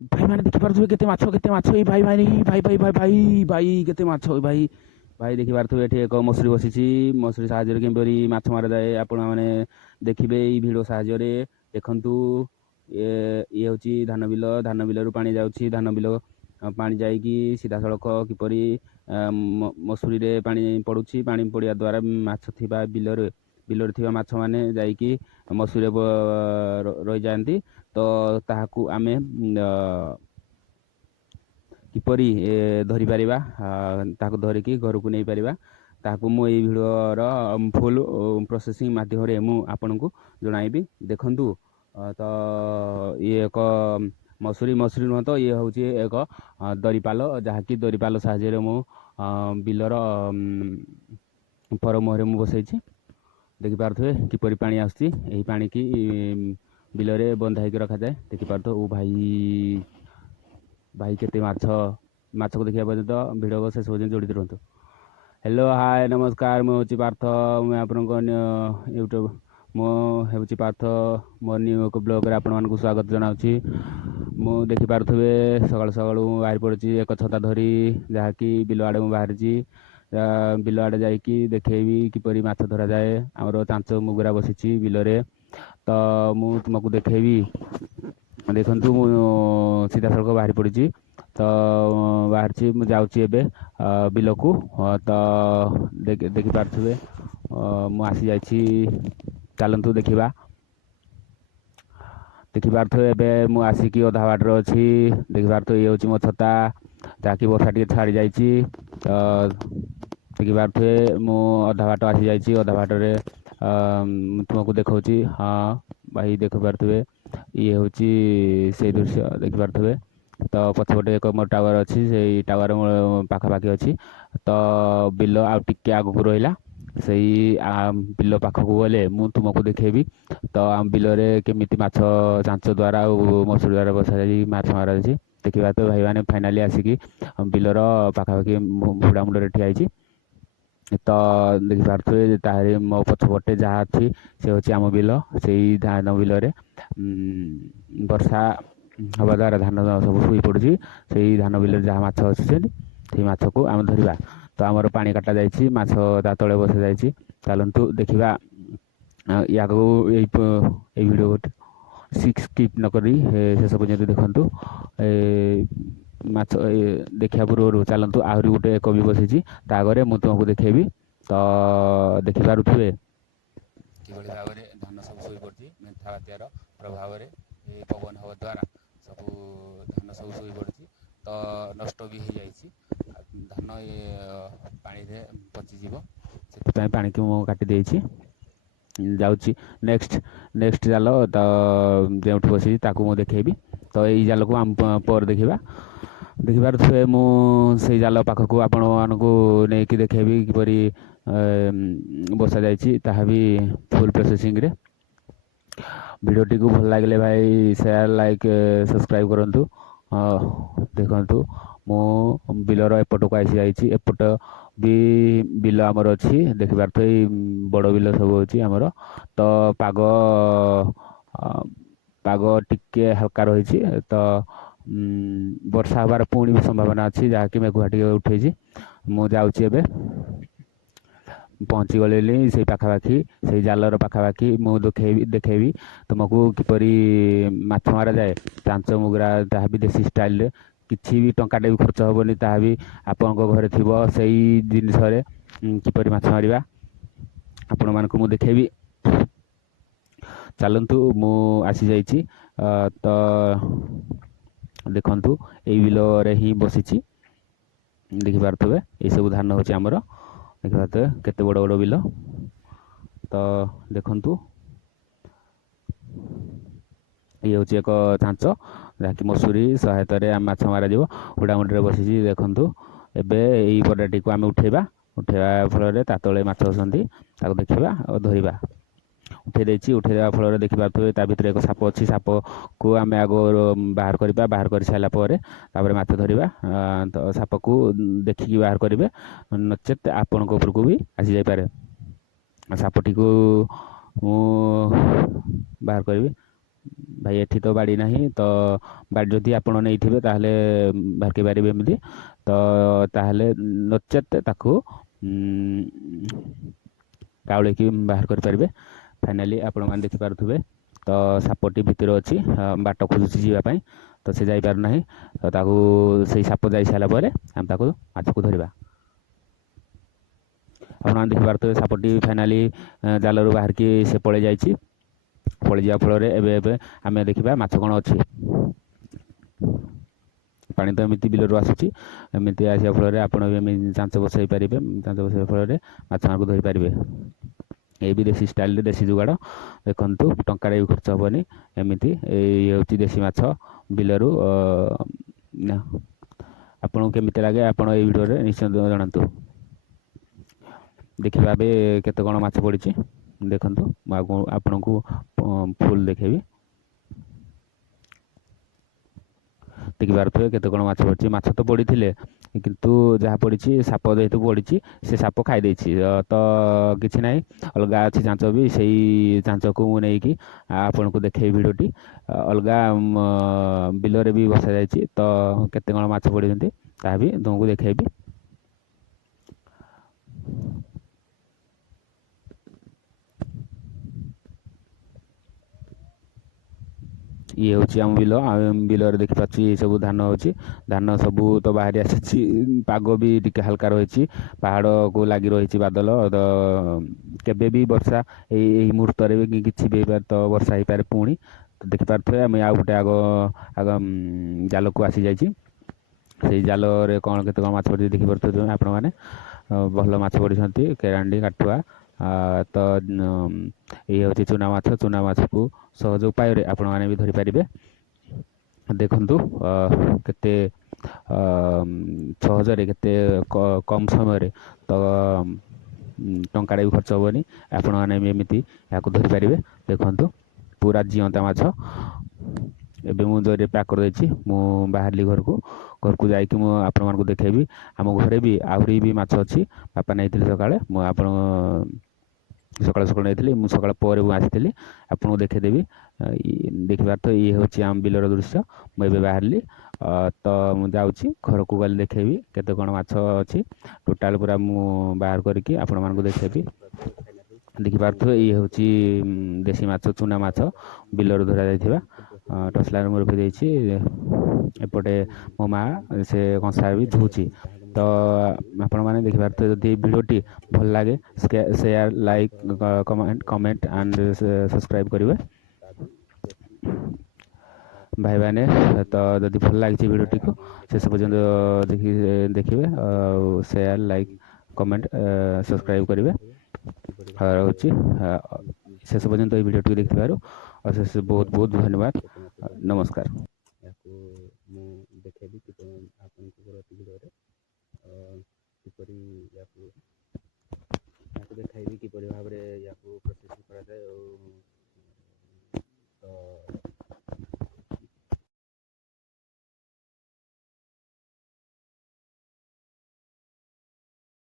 भाई मैंने देखि पारथुबे केते माछ एई भाई भाई भाई भाई भाई भाई भाई केते माछ भाई भाई देखि पारथुबे एठी एक मसुरी बसिछि मसुरी साहाଯ୍य किपरि माछ मारा जाए आपण माने देखिबे एई भिडियो साहाଯ୍य रे देखंतु ये होछि धान बिल रु पानी जाउछि धान बिल पानी जाइकी सीधा सड़क किपरि मसुरी रे पानी पड़ुछि पानी पड़िया द्वारा माछ थिबा बिलर थिबा माछ माने जाइकी मसुरी रही जाती तो ताहाकू आमे किपरि धरि परिबा ताहाकू धरिकी घर को नहीं परिबा ताहाकू मु एई भिडियोर फुल प्रोसेसिंग माध्यम रे मु आपनकू जणाइबी देखंतु तो ये एक मसुरी नुह तो ये हूँ एक दरीपाल जहाँकि दरीपाल साहाଯ୍य मु बिलर पर मुहरे मु बसई देखिपे किपरि पानी आसुची एही पानी की बिल रे बंधा होकर रखा जाए देखिपे ओ भाई भाई केते माछ को देखा पर्यंत भिडियो को शेष पर्यंत जोड़ी रुहतु। हेलो हाय नमस्कार मुझे पार्थ मुझे आपन यूट्यूब मुझे पार्थ मो न्यू एक ब्लॉग रे आपण मानकु स्वागत जनाउछि। मु देखि पारुथबे सकाळ सकाळ बाहर पड़छि एक छता धरी जहाँकि बिल आड़े मु बाहरछि बिल आड़े जाइकी देखेबी किपरि माछ धरा जाए हमर चांच मुगरा बसिछि बिल रे तो मु तुमको देखेबी देखंतु मु सीधा सड़क बाहर पड़छि तो बाहर मु जाउछि एबे बिल को तो देखि पारुथबे मु आसी जाइछि चलतु देखा देखिपारे एबे मु आसिकी अधा बाटर अच्छी देखिपारे ये हूँ मो छता जहाँकि वर्षा टे छाड़ी जाइए तो देखिपारे मु अधा बाट आसी जाइए अधा बाटर तुमको देखा हाँ भाई देखिपारे ये हूँ से दृश्य देखिपारे तो पछपटे एक मोर टावर अच्छी से टावर पाखापाखि अच्छी तो बिल आउ टिके आगक रहा से बिल पाखक गले मु तुमको देखेबी तो आम बिल रे केमिति माछ चांच द्वारा मसुरी द्वारा बसा जाई माछ मारा जाई देखिबा तो भाई माने फाइनाली आसिकी बिलर पाखापाखि हुड़ा मुंडे ठिया होइछि तो देखिपारे ताहरी मो पछपटे जहाँ अच्छी से हूँ आम बिल से धान बिल रे वर्षा हवा द्वारा धान सब शुई पड़ी से धान बिल जहाँ माछ अच्छे से माछ को आम धरिबा तो आमर पानी काटा जाइए माछ ता तले बसा जाइए चलतु देखा या भिडियो स्किप नक शेष पर्यटन देखु माछ देखा पूर्व चलतु आहरी गोटे कवि बसी आगे मुझे तुमको देखेबी तो देखिपे कि भाव में धान सब शोई पड़ी मेघा बात्यार प्रभाव में पवन हवा द्वारा सब धान सब शोई पड़ी तो नष्ट भी हो जाइए धान पानी रे पचिज से पानी की मुझे काटी जाऊँगी नेक्स्ट जाल तो जो बसी मुझे देखेबी तो यही जाल को आम पर देखा देखिपारे मुझे जाल पाखक आपण मानू नहीं देखेबी किपरि बसा जाइए भी फुल प्रोसेसिंग रे भिडियोटी को भल लगे भाई शेयर लाइक सब्सक्राइब करंतु देखंतु मु बिलर एपट को आसी जाइए एपट भी बिल आमर अच्छी देखिपार तो बड़ बिल सब अच्छी आमर तो पाग टिके हल्का रही तो वर्षा हबार पुणी भी संभावना अच्छी जहाँकि मेघुआ टे उठे मु जाऊँगी एबे पहुँची गली से पाखापाखि से जालर पाखापाखि मुझे देखेबी तुमको किपरि माछ मारा जाए चांच मुगरा जहाँ भी देसी स्टाइल रे किसी भी टंकाटे भी खर्च हेनी ता भी आपण घरे थी से जिनस किपरि माछ मारिबा आपण मानक मु देखेबी चलतु मु आसी जाइए तो देखंतु ए बिल रे ही बसी देखिपारे ये सब धान हूँ आमर देखिपारे केते बड़ बड़ बिल तो देखंतु ये हूँ एक चांच जहाँकि मसुरी सहायता माछ मार हुड़ा मुंडे बसी देखंतु एबे यही पटाटी को आम उठेबा फल तले माछ अछंती देखा और धरवा उठे फल देखिपारे ता भीतर एक साप अच्छी साप को आम आग बाहर करवा बाहर कर सारापर माछ धरवा तो साप को देखिकी बाहर करेंगे नचेत आपण उपरको भी आसी जापे सापटी को बाहर करी ଭାଇ ଏଠି ତ ବାଡ଼ି ନାହିଁ, ତ ବାଡ଼ି ଯଦି ଆପଣ ନେଇଥିବେ ତାହେଲେ ବାହାରକି ପାରିବେ ଏମିତି। ତ ତାହେଲେ ନଚେତ୍ ତାକୁ କାଉଳିକି ବାହାର କରିପାରିବେ। ଫାଇନାଲି ଆପଣମାନେ ଦେଖିପାରୁଥିବେ ତ ସାପଟି ଭିତରେ ଅଛି, ବାଟ ଖୋଜୁଛି ଯିବା ପାଇଁ, ତ ସେ ଯାଇପାରୁନାହିଁ। ତ ତାକୁ ସେଇ ସାପ ଯାଇ ସାରିଲା ପରେ ଆମେ ତାକୁ ମାଛକୁ ଧରିବା। ଆପଣମାନେ ଦେଖିପାରୁଥିବେ ସାପଟି ଫାଇନାଲି ଜାଲରୁ ବାହାରିକି ସେ ପଳେଇ ଯାଇଛି। ପଳେଇଯିବା ଫଳରେ ଏବେ ଆମେ ଦେଖିବା ମାଛ କ'ଣ ଅଛି। ପାଣି ତ ଏମିତି ବିଲରୁ ଆସୁଛି, ଏମିତି ଆସିବା ଫଳରେ ଆପଣ ବି ଏମିତି ଚାଞ୍ଚ ବସାଇ ପାରିବେ। ଚାଞ୍ଚ ବସାଇବା ଫଳରେ ମାଛମାନଙ୍କୁ ଧରିପାରିବେ। ଏଇ ବି ଦେଶୀ ଷ୍ଟାଇଲରେ ଦେଶୀ ଯୁଗାଡ଼। ଦେଖନ୍ତୁ ଟଙ୍କାରେ ବି ଖର୍ଚ୍ଚ ହେବନି। ଏମିତି ଏଇ ହେଉଛି ଦେଶୀ ମାଛ ବିଲରୁ। ଆପଣଙ୍କୁ କେମିତି ଲାଗେ ଆପଣ ଏଇ ଭିଡ଼ିଓରେ ନିଶ୍ଚୟ ଜଣାନ୍ତୁ। ଦେଖିବା ଏବେ କେତେ କ'ଣ ମାଛ ପଡ଼ିଛି। ଦେଖନ୍ତୁ ମୁଁ ଆପଣଙ୍କୁ ଫୁଲ୍ ଦେଖେଇବି। ଦେଖିପାରୁଥିବେ କେତେ କ'ଣ ମାଛ ପଡ଼ିଛି। ମାଛ ତ ପଡ଼ିଥିଲେ, କିନ୍ତୁ ଯାହା ପଡ଼ିଛି ସାପ ଯେହେତୁ ପଡ଼ିଛି, ସେ ସାପ ଖାଇ ଦେଇଛି। ତ କିଛି ନାହିଁ, ଅଲଗା ଅଛି ଚାଞ୍ଚ ବି, ସେଇ ଚାଞ୍ଚକୁ ମୁଁ ନେଇକି ଆପଣଙ୍କୁ ଦେଖେଇବି ଭିଡ଼ିଓଟି। ଅଲଗା ବିଲରେ ବି ବସାଯାଇଛି, ତ କେତେ କ'ଣ ମାଛ ପଡ଼ିଛନ୍ତି ତାହା ବି ତୁମକୁ ଦେଖେଇବି। ଇଏ ହେଉଛି ଆମ ବିଲ। ବିଲରେ ଦେଖିପାରୁଛି ସବୁ ଧାନ ଅଛି। ଧାନ ସବୁ ତ ବାହାରି ଆସିଛି। ପାଗ ବି ଟିକେ ହାଲକା ରହିଛି, ପାହାଡ଼କୁ ଲାଗି ରହିଛି ବାଦଲ। ତ କେବେ ବି ବର୍ଷା ଏଇ ମୁହୂର୍ତ୍ତରେ ବି କିଛି ବି ହେଇପାରେ, ତ ବର୍ଷା ହେଇପାରେ ପୁଣି। ତ ଦେଖିପାରୁଥିବେ ଆମେ ଆଉ ଗୋଟେ ଆଗ ଜାଲକୁ ଆସିଯାଇଛି। ସେଇ ଜାଲରେ କ'ଣ କେତେ କ'ଣ ମାଛ ପଡ଼ିଛି ଦେଖିପାରୁଥିବେ ଆପଣମାନେ। ଭଲ ମାଛ ପଡ଼ିଛନ୍ତି, କେରାଣ୍ଡି, କାଠୁଆ। ତ ଇଏ ହେଉଛି ଚୁନା ମାଛ। ଚୁନା ମାଛକୁ ସହଜ ଉପାୟରେ ଆପଣମାନେ ବି ଧରିପାରିବେ। ଦେଖନ୍ତୁ କେତେ ସହଜରେ, କେତେ କମ୍ ସମୟରେ, ତ ଟଙ୍କାଟେ ବି ଖର୍ଚ୍ଚ ହେବନି। ଆପଣମାନେ ବି ଏମିତି ଏହାକୁ ଧରିପାରିବେ। ଦେଖନ୍ତୁ ପୁରା ଜିଅନ୍ତା ମାଛ। ଏବେ ମୁଁ ଜରିରେ ପ୍ୟାକ୍ କରିଦେଇଛି। ମୁଁ ବାହାରିଲି ଘରକୁ ଯାଇକି ମୁଁ ଆପଣମାନଙ୍କୁ ଦେଖେଇବି। ଆମ ଘରେ ବି ଆହୁରି ବି ମାଛ ଅଛି। ବାପା ନେଇଥିଲେ ସକାଳେ, ମୁଁ ସକାଳୁ ନେଇଥିଲି। ମୁଁ ସକାଳ ପରେ ମୁଁ ଆସିଥିଲି, ଆପଣଙ୍କୁ ଦେଖେଇଦେବି। ଦେଖିପାରୁଥିବେ ଇଏ ହେଉଛି ଆମ ବିଲର ଦୃଶ୍ୟ। ମୁଁ ଏବେ ବାହାରିଲି, ତ ମୁଁ ଯାଉଛି ଘରକୁ ଗଲେ ଦେଖେଇବି କେତେ କ'ଣ ମାଛ ଅଛି। ଟୋଟାଲ୍ ପୁରା ମୁଁ ବାହାର କରିକି ଆପଣମାନଙ୍କୁ ଦେଖେଇବି। ଦେଖିପାରୁଥିବେ ଇଏ ହେଉଛି ଦେଶୀ ମାଛ, ଚୁନା ମାଛ, ବିଲରୁ ଧରାଯାଇଥିବା। ଟସଲାରେ ମୁଁ ରଖିଦେଇଛି। ଏପଟେ ମୋ ମା ସେ କଂସା ବି ଧୁଉଛି। ତ ଆପଣମାନେ ଦେଖିପାରୁଥିବେ, ଯଦି এই ଭିଡ଼ିଓଟି ଭଲ ଲାଗେ share, like, comment and subscribe କରିବେ ଭାଇମାନେ। ତ ଯଦି ଭଲ ଲାଗିଛି ଭିଡ଼ିଓଟିକୁ ଶେଷ ପର୍ଯ୍ୟନ୍ତ ଦେଖିବେ, ଆଉ ସେୟାର, ଲାଇକ୍, କମେଣ୍ଟ, ସବସ୍କ୍ରାଇବ୍ କରିବେ। ରହୁଛି ଶେଷ ପର୍ଯ୍ୟନ୍ତ এই ଭିଡ଼ିଓଟିକୁ ଦେଖିଥିବାରୁ ଅଶେଷ ବହୁତ ବହୁତ ଧନ୍ୟବାଦ। ନମସ୍କାର। ଏହାକୁ ମୁଁ ଦେଖେଇବି ଆପଣଙ୍କ ଭିଡ଼ିଓରେ କିପରି ୟାକୁ ଦେଖାଇବି କିପରି ଭାବରେ ୟାକୁ ପ୍ରୋସେସିଂ କରାଯାଏ। ଆଉ